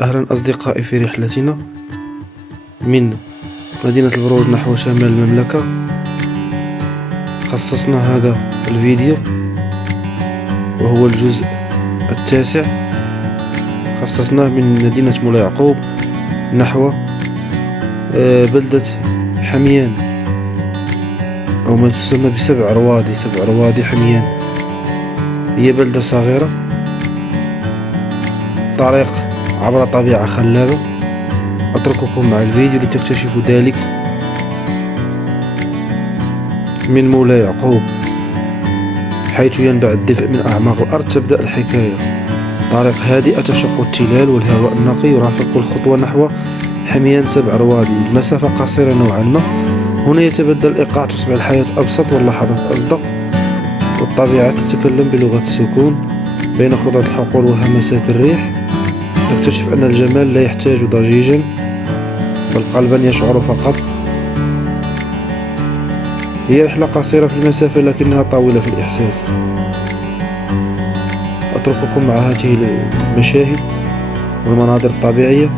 أهلا أصدقائي في رحلتنا من مدينة البروج نحو شمال المملكة. خصصنا هذا الفيديو وهو الجزء التاسع، خصصناه من مدينة مولاي يعقوب نحو بلدة حميان أو ما تسمى بسبع رواضي حميان. هي بلدة صغيرة، طريق عبر طبيعة خلابة. أترككم مع الفيديو لتكتشفوا ذلك من مولاي يعقوب، حيث ينبع الدفء من أعماق الأرض. تبدأ الحكاية. طريق هادئة تشق التلال والهواء النقي يرافق الخطوة نحو حميان سبع رواضي. المسافة قصيرة نوعا ما. هنا يتبدل الإيقاع، تصبح الحياة أبسط واللحظات أصدق، والطبيعة تتكلم بلغة السكون. بين خضرة الحقول وهمسات الريح نكتشف أن الجمال لا يحتاج ضجيجا بل قلبا يشعر فقط. هي رحلة قصيرة في المسافة لكنها طويلة في الإحساس. أترككم مع هذه المشاهد والمناظر الطبيعية.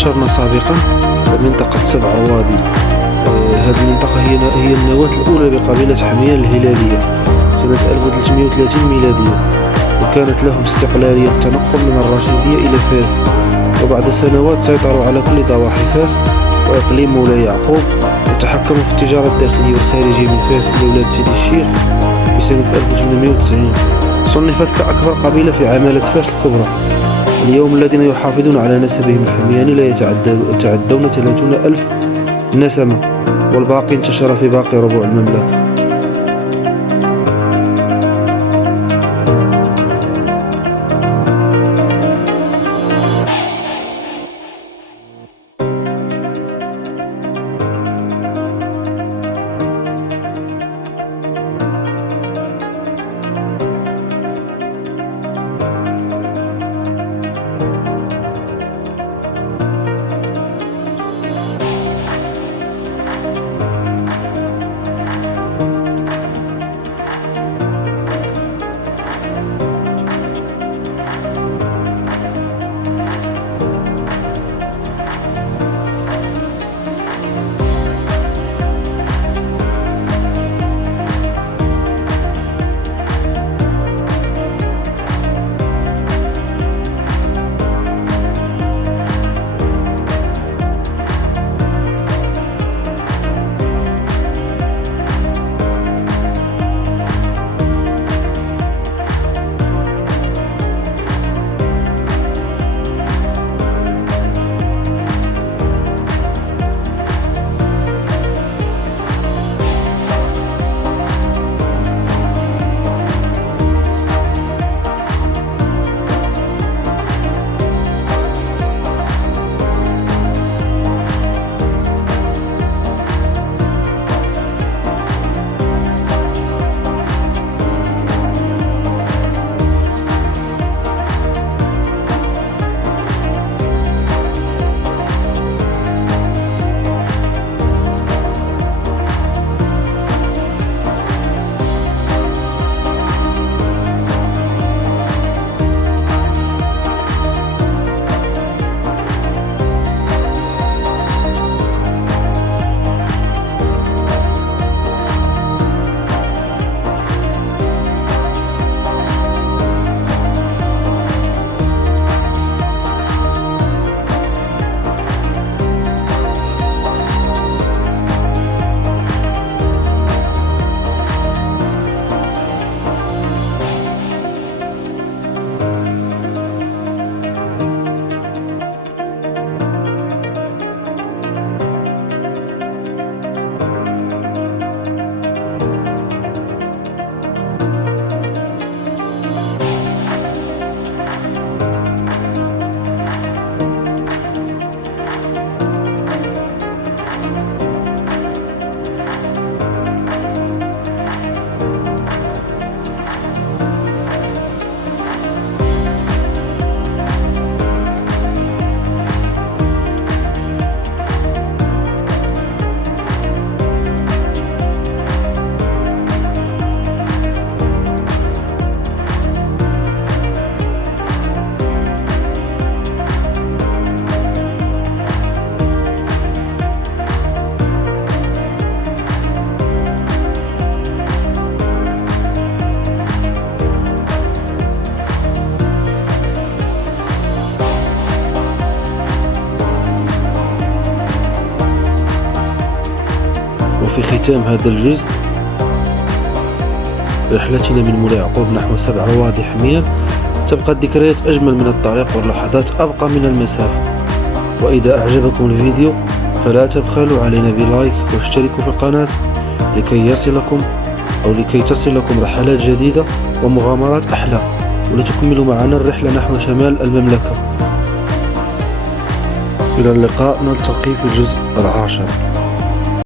أشرنا سابقا منطقة 7 رواضي. هذه المنطقة هي النواة الأولى بقبيلة حميان الهلالية سنة 1330 ميلادية، وكانت لهم استقلالية التنقل من الرشيدية إلى فاس، وبعد سنوات سيطروا على كل ضواحي فاس وإقليم مولاي يعقوب، وتحكموا في التجارة الداخلية والخارجية من فاس إلى ولاد سيدي الشيخ في سنة 1890. صنفت كأكبر قبيلة في عمالة فاس الكبرى. اليوم الذين يحافظون على نسبهم الحمياني لا يتعدون 30,000 نسمة، والباقي انتشر في باقي ربوع المملكة. وفي ختام هذا الجزء رحلتنا من مولاي يعقوب نحو 7 رواضي حميان تبقى الذكريات أجمل من الطريق واللحظات أبقى من المسافة. وإذا أعجبكم الفيديو فلا تبخلوا علينا بلايك واشتركوا في القناة لكي تصلكم رحلات جديدة ومغامرات أحلى، ولتكملوا معنا الرحلة نحو شمال المملكة. إلى اللقاء، نلتقي في الجزء 10.